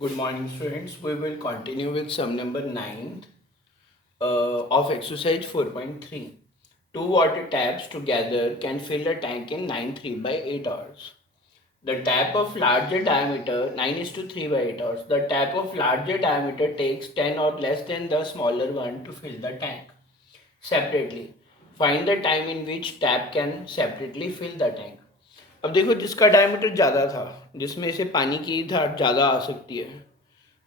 Good morning, students. We will continue with sum number 9 of exercise 4.3. Two water taps together can fill a tank in 9 3 by 8 hours. The tap of larger diameter 9 is to 3 by 8 hours. The tap of larger diameter takes 10 or less than the smaller one to fill the tank separately. Find the time in which tap can separately fill the tank. अब देखो जिसका diameter ज़्यादा था, जिसमें से पानी की धार ज़्यादा आ सकती है,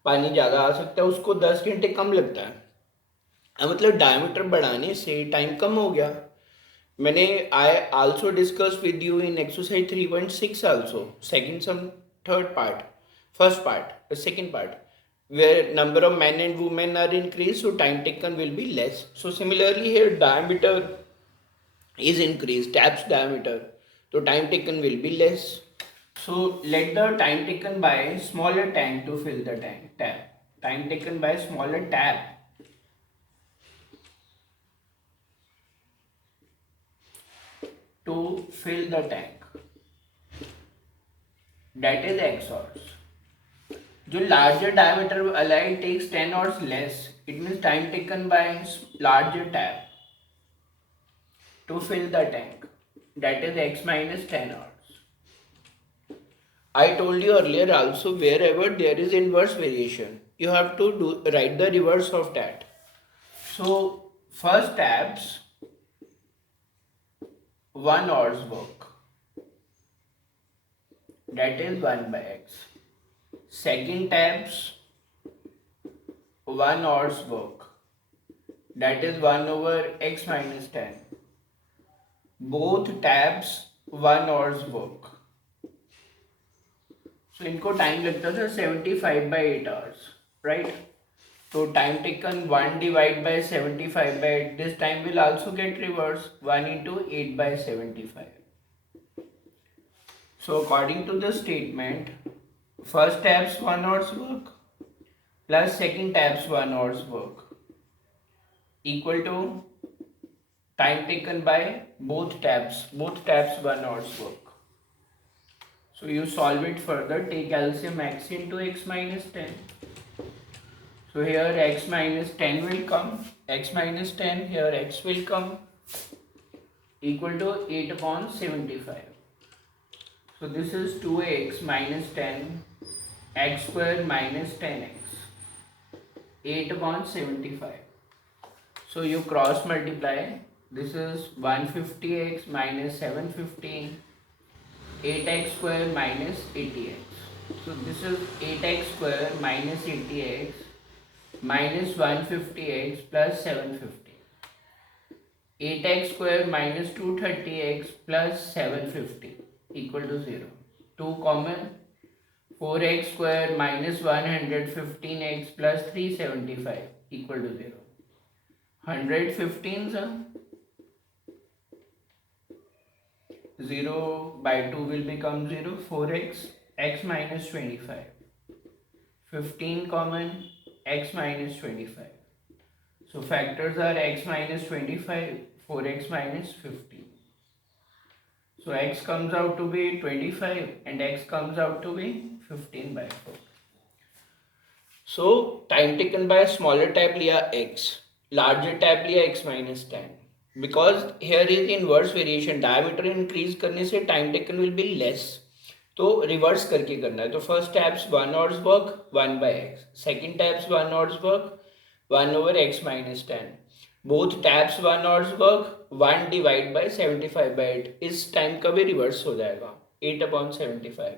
पानी ज़्यादा आ सकता है, उसको 10 घंटे कम लगता है। मतलब डायमीटर बढ़ाने से टाइम कम हो गया। मैंने I also discuss with you in exercise 3.6 also second some third part first part second part where number of men and women are increased, so time taken will be less. So similarly here diameter is increased, taps diameter, so time taken will be less. So let the time taken by smaller tank to fill the tank tap. Time taken by smaller tap to fill the tank, that is x hours. जो larger diameter वाला it takes 10 hours less. It means time taken by larger tap to fill the tank, that is x minus 10 hours. I told you earlier also, wherever there is inverse variation, you have to write the reverse of that. So first taps 1 hour's work, that is 1 by x. Second taps 1 hour's work, that is 1 over x minus 10. Both taps 1 hour's work. So इनको time लगता था 75 by 8 hours, right? So time taken 1 divided by 75 by 8. This time will also get reversed, 1 into 8 by 75. So according to the statement, first taps 1 hour's work plus second taps 1 hour's work equal to time taken by both taps 1 hour's work. So you solve it further, take LCM x into x minus 10. So here x minus 10 will come, x minus 10, here x will come, equal to 8 upon 75. So this is 2x minus 10, x square minus 10x, 8 upon 75. So you cross multiply, this is 150x minus 750, 8x square minus 80x. So this is 8x square minus 80x minus 150x plus 750. 8x square minus 230x plus 750 equal to 0. 2 common. 4x square minus 115x plus 375 equal to 0. 115 0 by 2 will become 0. 4x, x minus 25. 15 common, x minus 25. So factors are x minus 25, 4x minus 15. So x comes out to be 25 and x comes out to be 15 by 4. So time taken by smaller tap liya x, larger tap liya x minus 10. Because here is inverse variation, diameter increase करने से time taken will be less. तो reverse करके करना है. तो first taps 1 hour's work 1 by x, second taps 1 hour's work 1 over x minus 10. Both taps 1 hour's work 1 divide by 75 by 8. इस time का भी रिवर्स हो जाएगा 8 upon 75.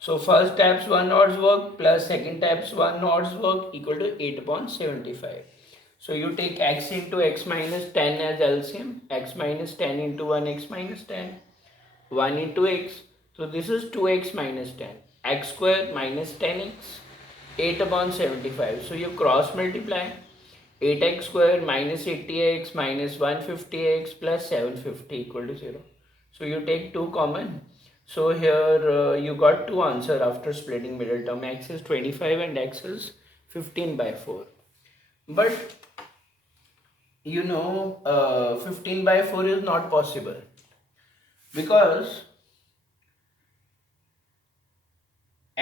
So first taps 1 hour's work plus second taps 1 hour's work equal to 8 upon 75. So you take x into x minus 10 as LCM, x minus 10 into 1 x minus 10, 1 into x. So this is 2x minus 10, x square minus 10x, 8 upon 75. So you cross multiply, 8x square minus 80x minus 150x plus 750 equal to 0. So you take 2 common. So here you got 2 answer after splitting middle term. X is 25 and x is 15 by 4. But you know 15 by 4 is not possible because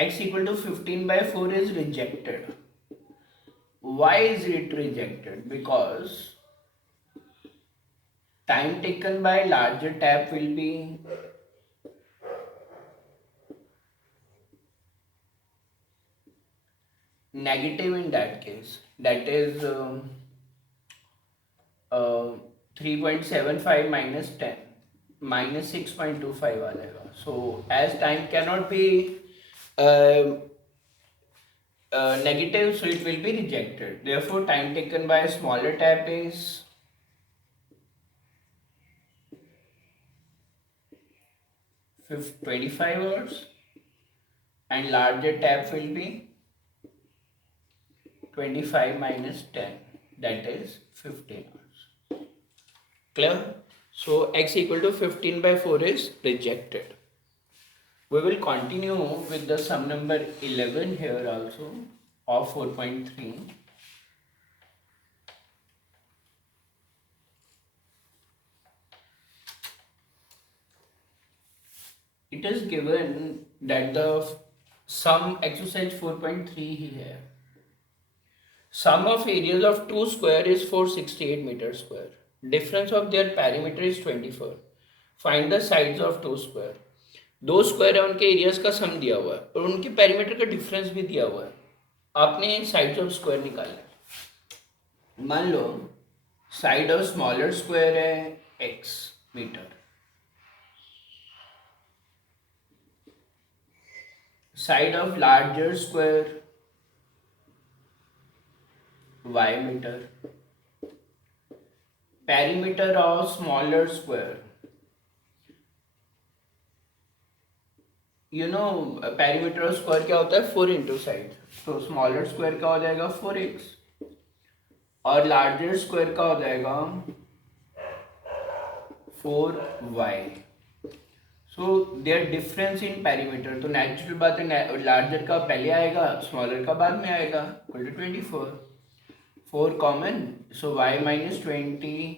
x equal to 15 by 4 is rejected. Why is it rejected? Because time taken by larger tab will be negative in that case. That is 3.75 minus 10 minus 6.25 आ जाएगा. So as time cannot be uh, negative, so it will be rejected. Therefore, time taken by a smaller tap is 25 hours and larger tap will be 25 minus 10, that is 15 hours. Clear? So x equal to 15 by 4 is rejected. We will continue with the sum number 11 here also of 4.3. It is given that the sum exercise 4.3 here. Sum of areas of two square is 468 meters square. Difference of their perimeter is 24. Find the sides of two square. दो square है, उनके areas का sum दिया हुआ है और उनके perimeter का डिफरेंस भी दिया हुआ है. आपने साइड्स ऑफ स्क्वायर निकालना है. मान लो साइड ऑफ स्मॉलर स्क्वायर है x metre, side of larger square y metre, perimeter of smaller square. You know perimeter of square क्या होता है? 4 इंटू साइड. तो स्मॉलर स्क्वायर का हो जाएगा 4x और लार्जर स्क्वायर का हो जाएगा 4y. So their difference in perimeter. तो नेचुरल बात है लार्जर का पहले आएगा, स्मॉलर का बाद में आएगा. Equal to 24. 4 common, so y minus 20,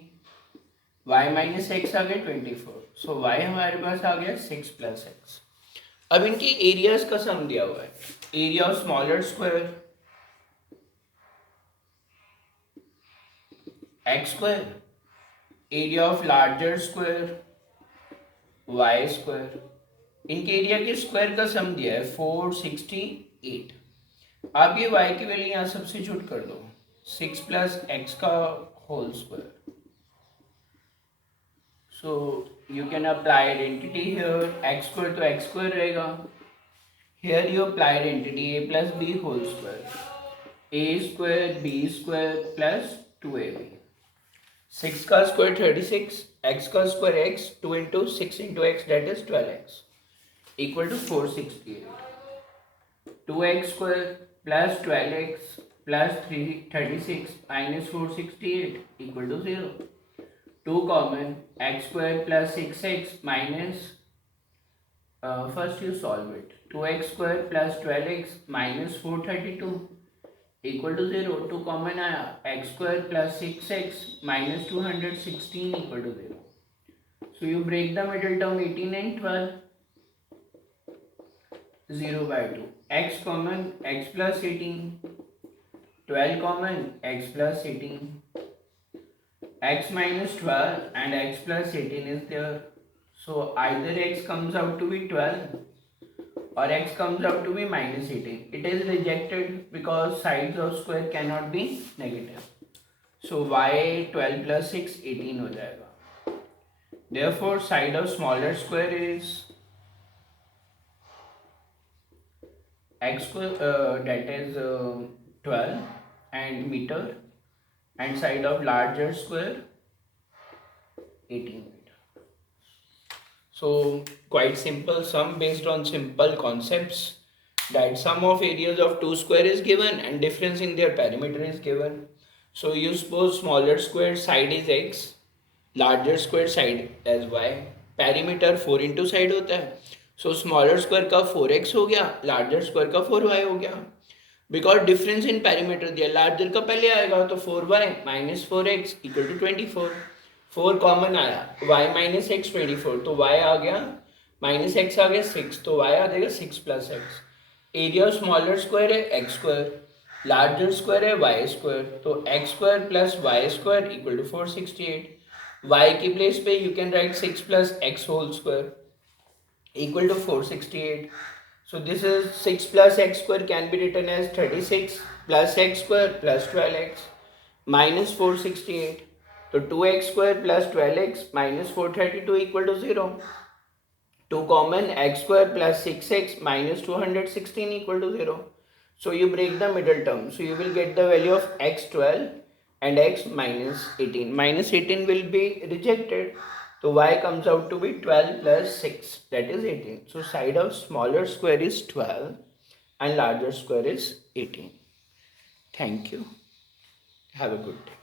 y minus x आ गया 24. सो y हमारे पास आ गया 6 प्लस एक्स. अब इनके एरियाज का सम दिया हुआ है. Area of smaller square x square, area of larger square y square. इनके एरिया के स्क्वायर का सम दिया है 468. आप ये y की वैल्यू यहाँ सब्स्टिट्यूट कर दो. 6 प्लस एक्स का whole square. So you can apply identity here. X square तो x square रहेगा. Here you apply identity a plus b whole square. A square b square plus 2ab. 6 का square 36, x का square x, 2 into 6 into x, that is 12x equal to 468. 2x square plus 12x plus 36 minus 468 equal to 0. 2 common, x square plus 6x minus first you solve it. 2x square plus 12x minus 432 equal to 0. 2 common आया, x square plus 6x minus 216 equal to 0. So you break the middle term 18 and 12. 0 by 2. X common, x plus 18. 12 common, x plus 18. X minus 12 and x plus 18 is there. So either x comes out to be 12 or x comes out to be minus 18. It is rejected because sides of square cannot be negative. So y 12 plus 6 18 हो जाएगा. Therefore side of smaller square is x square that is 12 and meter, and side of larger square 18 meter. So quite simple sum based on simple concepts, that sum of areas of two square is given and difference in their perimeter is given. So you suppose smaller square side is x, larger square side as y. perimeter 4 into side होता है. So smaller square का 4x हो गया, larger square का 4y हो गया. Because difference in perimeter दिया, larger का पहले आएगा तो 4y minus 4x equal to 24. 4 common आया, y माइनस एक्स 24, तो y आ गया माइनस एक्स आ गया 6, तो y आ जाएगा 6 plus x. Area of smaller square है एक्स स्क्वायर, लार्जर स्क्वायर है वाई स्क्वायर, तो x square plus y square equal to 468. Y की प्लेस पे you can write 6 plus x whole square equal to 468. So this is 6 plus x square can be written as 36 plus x square plus 12x minus 468. So 2x square plus 12x minus 432 equal to 0. 2 common, x square plus 6x minus 216 equal to 0. So you break the middle term. So you will get the value of x12 and x minus 18. Minus 18 will be rejected. So y comes out to be 12 plus 6, that is 18. So side of smaller square is 12 and larger square is 18. Thank you. Have a good day.